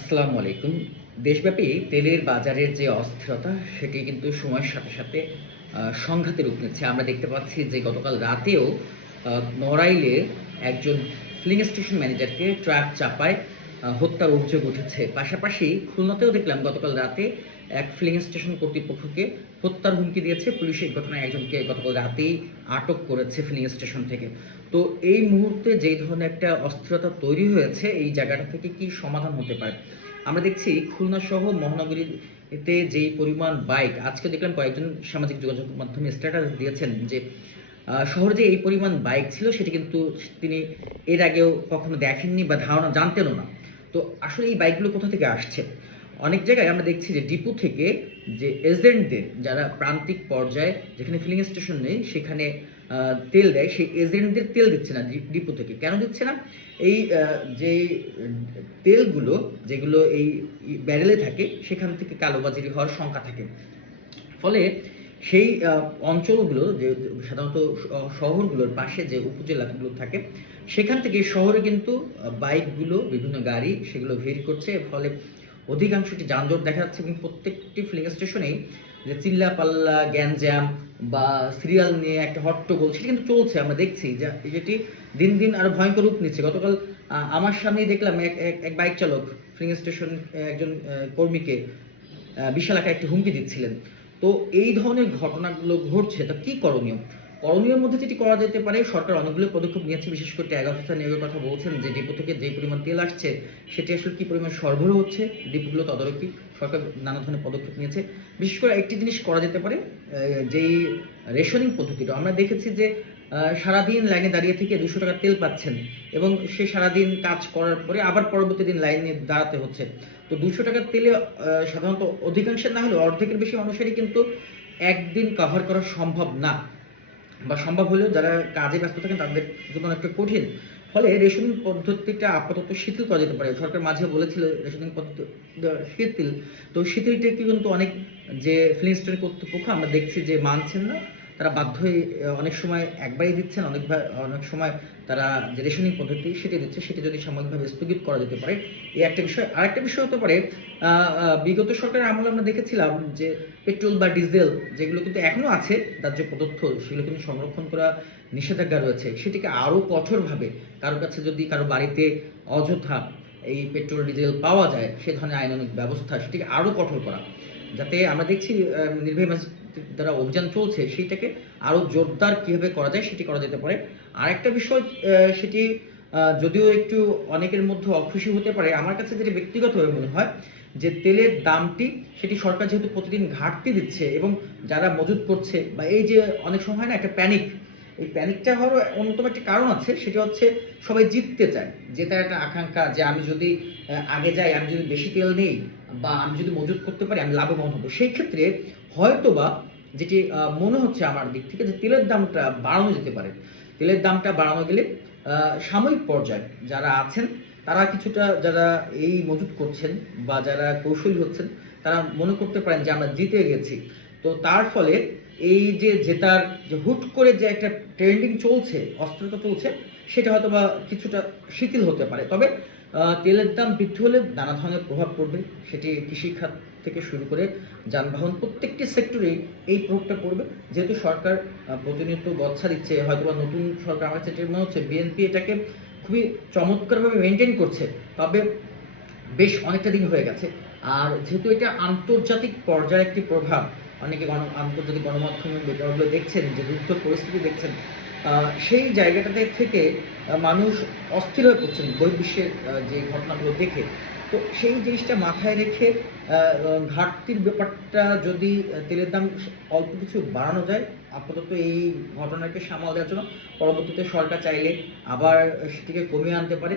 আসসালামু আলাইকুম। দেশব্যাপী তেলের বাজারের যে অস্থিরতা সেটি কিন্তু সময়ের সাথে, সাথে সংঘাতে রূপ নিচ্ছে। আমরা দেখতে পাচ্ছি যে গতকাল রাতেও আ নড়াইলে একজন ফিলিং স্টেশন ম্যানেজারকে ট্রাক চাপায় হত্যার অভিযোগ উঠেছে। পাশাপাশি খুলনাতেও দেখলাম গতকাল রাতে এক ফিলিং স্টেশন কর্তৃপক্ষকে হত্যার হুমকি দিয়েছে। পুলিশ এই ঘটনায় একজনকে গতকাল রাতেই আটক করেছে ফিলিং স্টেশন থেকে। তো এই মুহূর্তে যেই ধরনের একটা অস্থিরতা তৈরি হয়েছে, এই জায়গাটা থেকে কি সমাধান হতে পারে? আমরা দেখছি খুলনা সহ মহানগরীতে যেই পরিমাণ বাইক, আজকে দেখলাম কয়েকজন সামাজিক যোগাযোগ মাধ্যমে স্ট্যাটাস দিয়েছেন যে শহরে যে এই পরিমাণ বাইক ছিল সেটি কিন্তু তিনি এর আগেও কখনো দেখেননি বা ধারণা জানতেনও না। তো আসলে এই বাইকগুলো কোথা থেকে আসছে? অনেক জায়গায় আমরা দেখছি যে ডিপো থেকে যে এজেন্টদের যারা প্রান্তিক পর্যায়ে যেখানে ফিলিং স্টেশন নেই সেখানে তেল দেয়, সেই এজেন্টদের তেল দিচ্ছে না ডিপো থেকে। কেন দিচ্ছে না? এই যে তেলগুলো যেগুলো এই ব্যারেলে থাকে সেখান থেকে কালোবাজারি হওয়ার শঙ্কা থাকে। ফলে সেই অঞ্চলগুলো যে সাধারণত শহরগুলোর পাশে যে উপজেলাগুলো থাকে, সেখান থেকে শহরে কিন্তু বাইকগুলো বিভিন্ন গাড়ি সেগুলো ভিড় করছে। ফলে অধিকাংশটি যানজট দেখা যাচ্ছে এবং প্রত্যেকটি ফিলিং স্টেশনেই যে চিল্লাপাল্লা, গ্যাঞ্জাম বা সিরিয়াল নিয়ে একটা হট্টগোল সেটা কিন্তু চলছে। আমরা দেখছি যে যেটি দিন, দিন আরো ভয়ংকর রূপ নিচ্ছে। গতকাল আমার সামনেই দেখলাম এক বাইক চালক ফিলিং স্টেশন একজন কর্মীকে বিশাল আকারে একটি হুমকি দিচ্ছিলেন। তো এই ধরনের ঘটনাগুলো ঘটছে, তা কি করণীয়? করণীয়ের মধ্যে যেটি করা যেতে পারে, সরকার অনেকগুলো পদক্ষেপ নিয়েছে, বিশেষ করে ট্যাগ অফিসার নিয়োগের কথা বলছেন যে ডিপো থেকে যে পরিমাণ তেল আসছে সেটি আসলে কি পরিমাণ সরবরাহ হচ্ছে, ডিপোগুলো তদারকি সরকার নানা ধরনের পদক্ষেপ নিয়েছে। বিশেষ করে একটি জিনিস করা যেতে পারে, যেই রেশনিং পদ্ধতিটা আমরা দেখেছি যে সারাদিন লাইনে দাঁড়িয়ে থেকে ৳২০০ তেল পাচ্ছেন এবং সে সারাদিন কাজ করার পরে আবার পরবর্তী দিন লাইনে দাঁড়াতে হচ্ছে। তো ৳২০০ তেলে সাধারণত অধিকাংশের না হলেও অর্ধেকের বেশি মানুষেরই কিন্তু একদিন কভার করা সম্ভব না, বা সম্ভব হলেও যারা কাজে ব্যস্ত থাকেন তাদের জন্য অনেকটা কঠিন। ফলে রেশনিং পদ্ধতিটা আপাতত শিথিল করা যেতে পারে। সরকার মাঝে বলেছিল রেশনিং পদ্ধতি শিথিল। তো শিথিলটাকে কিন্তু অনেক যে ফিলিং স্টোর কর্তৃপক্ষ আমরা দেখছি যে মানছেন না। তারা বাধ্য হয়ে অনেক সময় একবারই দিচ্ছেন, অনেক সময় তারা যে রেশনিং পদ্ধতি সেটি দিচ্ছে, সেটি যদি সাময়িকভাবে স্থগিত করা যেতে পারে, এই একটা বিষয়। আরেকটা বিষয় হতে পারে, আ আ বিগত সরকারের আমলে আমরা দেখেছিলাম যে পেট্রোল বা ডিজেল যেগুলো কিন্তু এখনো আছে দাহ্য পদার্থ, সেগুলো কিন্তু সংরক্ষণ করা নিষেধাজ্ঞা রয়েছে। সেটিকে আরো কঠোরভাবে কারো কাছে যদি কারো বাড়িতে অযথা এই পেট্রোল, ডিজেল পাওয়া যায়, সে ধরনের আইনানুগ ব্যবস্থা সেটিকে আরো কঠোর করা। যাতে আমরা দেখছি নির্বাহী ম্যাজিস্ট্রেট দ্বারা অভিযান চলছে, সেইটাকে আরো জোরদার কিভাবে করা যায় সেটি করা যেতে পারে। আরেকটা বিষয়, সেটি যদিও একটু অনেকের মধ্যে অখুশি হতে পারে, আমার কাছে যেটা ব্যক্তিগতভাবে মনে হয় যে তেলের দামটি সেটি সরকার যেহেতু প্রতিদিন ঘাটতি দিচ্ছে এবং যারা মজুত করছে বা এই যে অনেক সময় হয় না একটা প্যানিক, এই প্যানিকটা হওয়ারও অন্যতম একটা কারণ আছে, সেটা হচ্ছে সবাই জিততে চায়। জেতার একটা আকাঙ্ক্ষা যে আমি যদি আগে যাই, আমি যদি বেশি তেল নেই বা আমি যদি মজুত করতে পারি আমি লাভবান হব। সেই ক্ষেত্রে হয়তোবা যেটি মনে হচ্ছে আমার দিক থেকে যে তেলের দামটা বাড়ানো যেতে পারে। তেলের দামটা বাড়ানো গেলে সাময়িক পর্যায়ে যারা আছেন তারা কিছুটা, যারা এই মজুত করছেন বা যারা কৌশলী হচ্ছেন, তারা মনে করতে পারেন যে আমরা জিতে গেছি। তো তার ফলে এই যে জেতার যে হুট করে যে একটা ট্রেন্ডিং চলছে, অস্থিরতা চলছে, সেটা হয়তোবা কিছুটা শিথিল হতে পারে। তবে তেলের দাম বৃদ্ধি হলে নানা ধরনের প্রভাব পড়বে। সেটি কৃষিখাত থেকে শুরু করে যানবাহন প্রত্যেকটি সেক্টরেই এই প্রভাবটা পড়বে। যেহেতু সরকার প্রতিনিয়ত গচ্ছা দিচ্ছে, হয়তোবা নতুন সরকার আমার কাছে যেটা মনে হচ্ছে বিএনপি এটাকে খুবই চমৎকারভাবে মেইনটেইন করছে। তবে বেশ অনেকটা দিন হয়ে গেছে। আর যেহেতু এটা আন্তর্জাতিক পর্যায়ে একটি প্রভাব, অনেকে আন্তর্জাতিক গণমাধ্যমের ব্যাপারগুলো দেখছেন, যে যুদ্ধ পরিস্থিতি দেখছেন, সেই জায়গাটাতে থেকে মানুষ অস্থির হয়ে পড়ছেন বহির্বিশ্বের যে ঘটনাগুলো দেখে। তো সেই জিনিসটা মাথায় রেখে ঘাটতির ব্যাপারটা যদি তেলের দাম অল্প কিছু বাড়ানো যায়, আপাতত এই ঘটনাকে সামাল দেওয়ার জন্য পরবর্তীতে সরকার চাইলে আবার সেটিকে কমিয়ে আনতে পারে।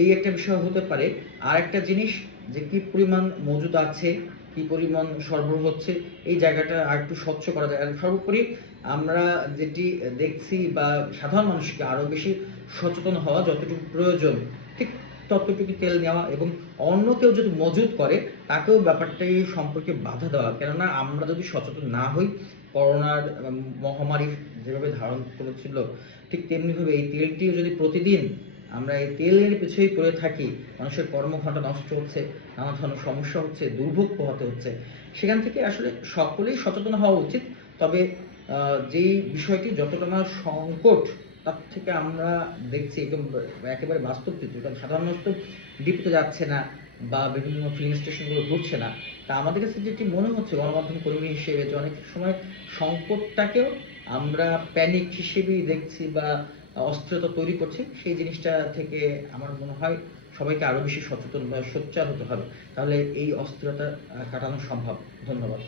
এই একটা বিষয় হতে পারে। আরেকটা জিনিস, যে কি পরিমাণ মজুদ আছে, কি পরিমাণ সরবরাহ হচ্ছে, এই জায়গাটা আরেকটু স্বচ্ছ করা যায়। আর সর্বোপরি আমরা যেটি দেখছি বা সাধারণ মানুষকে আরো বেশি সচেতন হওয়া, যতটুকু প্রয়োজন ঠিক ততটুকু তেল নেওয়া এবং অন্য কেউ যদি মজুত করে তাকেও ব্যাপারটাই সম্পর্কে বাধা দেওয়া। কেননা আমরা যদি সচেতন না হই, করোনার মহামারী যেভাবে ধারণ করেছিল ঠিক তেমনিভাবে এই তেলটিও যদি প্রতিদিন আমরা এই তেলের পেছনেই পড়ে থাকি, মানুষের কর্মঘণ্টা নষ্ট হচ্ছে, নানা ধরনের সমস্যা হচ্ছে, দুর্ভোগ পোহাতে হচ্ছে। সেখান থেকে আসলে সকলেই সচেতন হওয়া উচিত। তবে যেই বিষয়টি যতটা না সংকট, তার থেকে আমরা দেখছি একদম একেবারে বাস্তব চিত্র। কারণ সাধারণ মানুষ তো ডিপোতে যাচ্ছে না বা বিভিন্ন ফিলিং স্টেশনগুলো ঘুরছে না। তা আমাদের কাছে যেটি মনে হচ্ছে গণমাধ্যম কর্মী হিসেবে, যে অনেক সময় সংকটটাকেও আমরা প্যানিক হিসেবেই দেখছি বা অস্থিরতা তৈরি করছি। সেই জিনিসটা থেকে আমার মনে হয় সবাইকে আরো বেশি সচেতন বা সোচ্চার হতে হবে। তাহলে এই অস্থিরতা কাটানো সম্ভব। ধন্যবাদ।